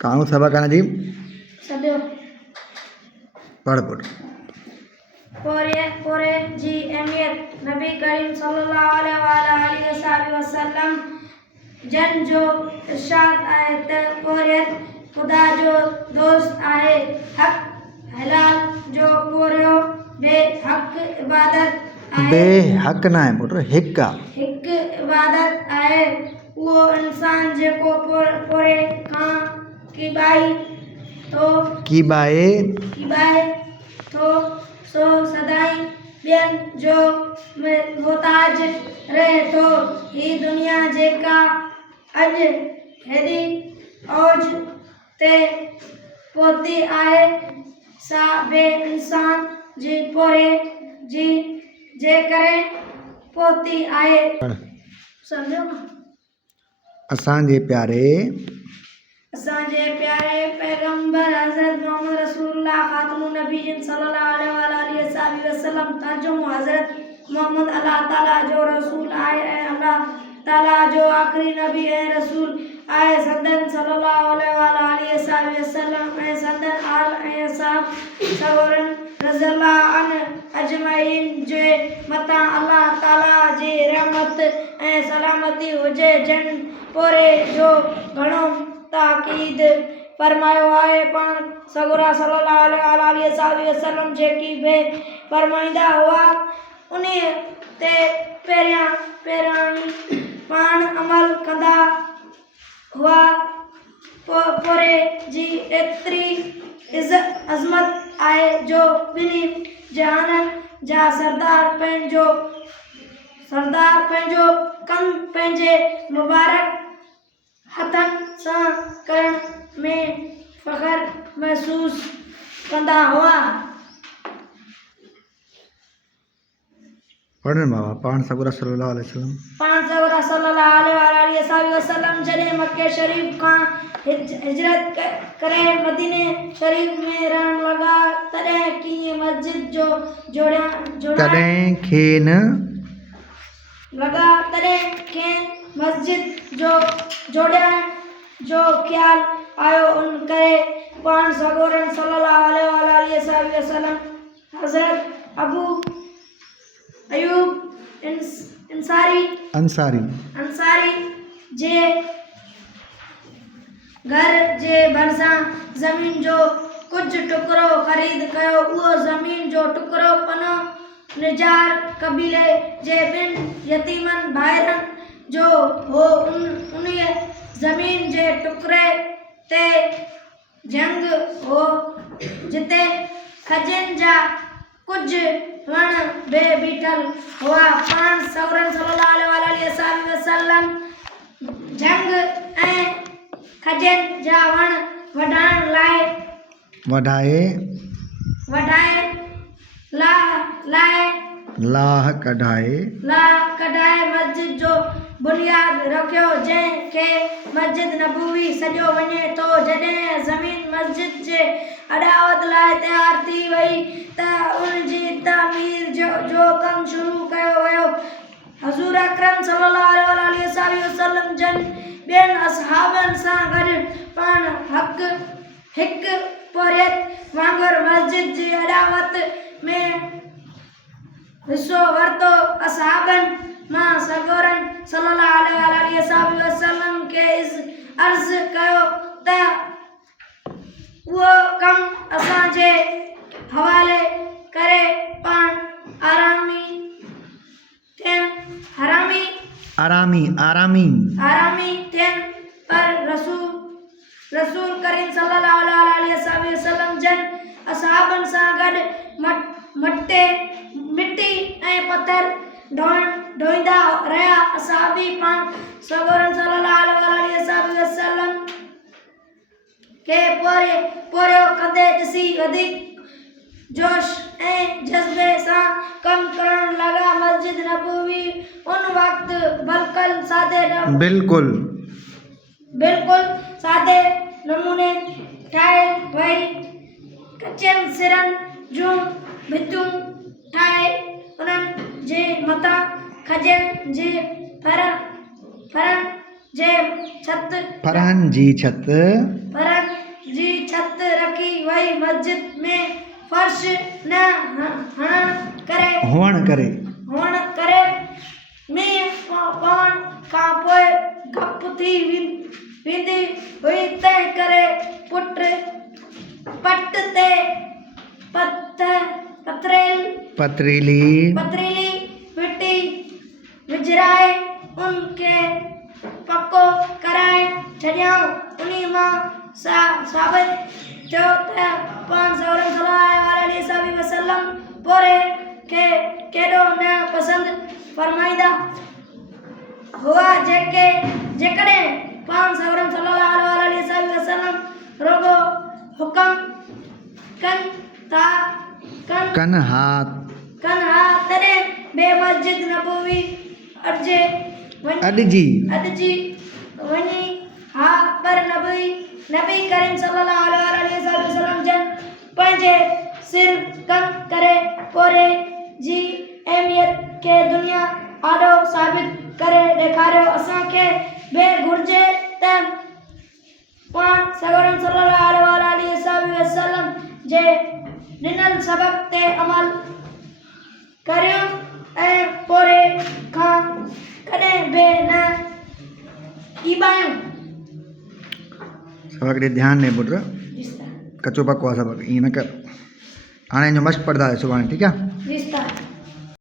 कानू सबक है नजीब सदो पढ़ पढ़ पोरे जी अहमियत नबी करीम सल्लल्लाहु अलैहि वसल्लम जन जो इरशाद आहे त पोरियत खुदा जो दोस्त आहे हक हलाल जो पोरियो बेहक इबादत आहे बेहक ना है पुट हिक हिक इबादत आहे उहो इंसान जेको पोरे खां किबाई तो सो सदाई ॿियनि जो मोहताज रहे थो। ही दुनिया जेका अॼु हेॾी औज ते पहुती आहे सा ॿिए इंसान जी पोरे जी जे करे पहुती आहे। सम्झो न असांजे प्यारे पैगंबर हज़रत मोहम्मद रसूलुल्लाह खातमुन नबीय्यीन सल्लल्लाहु अलैहि वसल्लम तर्जुमो हज़रत मोहम्मद अल्लाह ताला जो रसूल आहे ऐं अल्लाह ताला जो आखिरी नबी ऐं रसूल आहे। संदन सल्लल्लाहु अलैहि वसल्लम ऐं संदन आल ऐं असहाब सगोरन रज़ियल्लाहु अन्हु अजमईन जे मथां अल्लाह ताला जी रहमत ऐं सलामती हुजे। जन पोरे जो घणो ताकीद फरमायो आहे पाण सगोरा सल्लल्लाहु अलैहि वसल्लम जेकी बे फरमाईंदा हुआ उन ते पहिरियां पाण अमल कंदा हुआ। पोरे जी एतिरी इज़त अज़मत आहे जो ॿिन्ही जहाननि जा सरदार पंहिंजो कमु पंहिंजे मुबारक हथनि सां करण में फ़ख्र महसूस कंदा हुआ। पढ़न बाबा पाण सगोरा सल्लल्लाहु अलैहि वसल्लम जॾहिं मक्के शरीफ खां हिजरत करे मदीने शरीफ में रहण लगा तॾहिं कीअं मस्जिद जो जोड़ियां जो ख्याल आयो उन करे पाण सगोरन सल्लल्लाहु अलैहि वसल्लम हज़रत अबू अयूब अंसारी जे घर जे भरिसां ज़मीन जो कुझु टुकड़ो ख़रीद कयो। उहो ज़मीन जो टुकड़ो पनो निजार कबीले जे ॿिनि यतीमनि भाइरनि जो हो। उन ज़मीन जे टुकड़े ते जंग हो जिते खजनि जा कुझु वण बे बीठल हुआ। पाण सगोरन सल्लल्लाहु अलैहि वसल्लम जंग ऐं खजनि जा वण लाह कढाए मस्जिद जो बुनियाद रखियो जंहिंखे मस्जिद नबवी सॾियो वञे थो। जॾहिं ज़मीन मस्जिद जे अॾावत लाइ तयार थी वई त उन जी तामीर जो कमु शुरू कयो वियो। हज़ूर अकरम सल्लल्लाहु अलैहि वसल्लम जन ॿियनि असहाबनि सां गॾु पाण हिक पोरियत वांगुरु मस्जिद जी अॾावत में हिसो वरितो। असहाबनि मां सगोरन सल्लल्लाहु अलैहि वसल्लम खे अर्ज़ कयो त उहो कमु असांजे हवाले करे पाण आरामी थियनि पर रसूल करीम सल्लल्लाहु अलैहि वसल्लम जन असहाबनि सां गॾु मिट्टी ऐं पत्थर ढोईंदा रहिया। असहाबी पाण सगोरन सल्लल्लाहु अलैहि वसल्लम खे पोरियो कंदे ॾिसी वधीक जोश ऐं जज़्बे सां कमु करण लॻा। मस्जिद नबवी उन वक़्तु बिल्कुल सादे नमूने ठाहे वई। कचनि सिरनि जूं भितियूं ठाहे उन्हनि जे मथां खजनि जे फरनि जी छत वही मस्जिद में फर्श न हण करे हुअण करे हुअण करे मींहुं पवण खां पोइ गप थी वेंदी हुई तंहिं करे पट ते पथरीली पथरीली मिट्टी विझराए उनखे पको कराए छॾियऊं। उन्ही मां साबित थियो त पाण सल्लल्लाहु अलैहि वसल्लम पोरे खे केॾो न पसंदि फरमाईंदा हुआ। जेकॾहिं पाण सल्लल्लाहु अलैहि वसल्लम रुगो हुकम कन हा तॾहिं बे मस्जिद नबवी अॾिजी वञी हा पर नबी करीम सल्लल्लाहु अलैहि वसल्लम जन पंहिंजे सिर कम करे पोरे जी अहमियत खे दुनिया आॾो साबित करे ॾेखारियो। असांखे बे घुर्जे त पाण सल्लल्लाहु अलैहि वसल्लम जे ॾिनल सबक ते अमल करियूं ऐं पोरे खां कॾहिं बि न कीबायूं। सबक ॾे ध्यानु ॾे पुट, कचो पको आहे सबक, ईअं न कर। हाणे हिन जो मश्क पढ़ंदासीं सुभाणे, ठीकु आहे।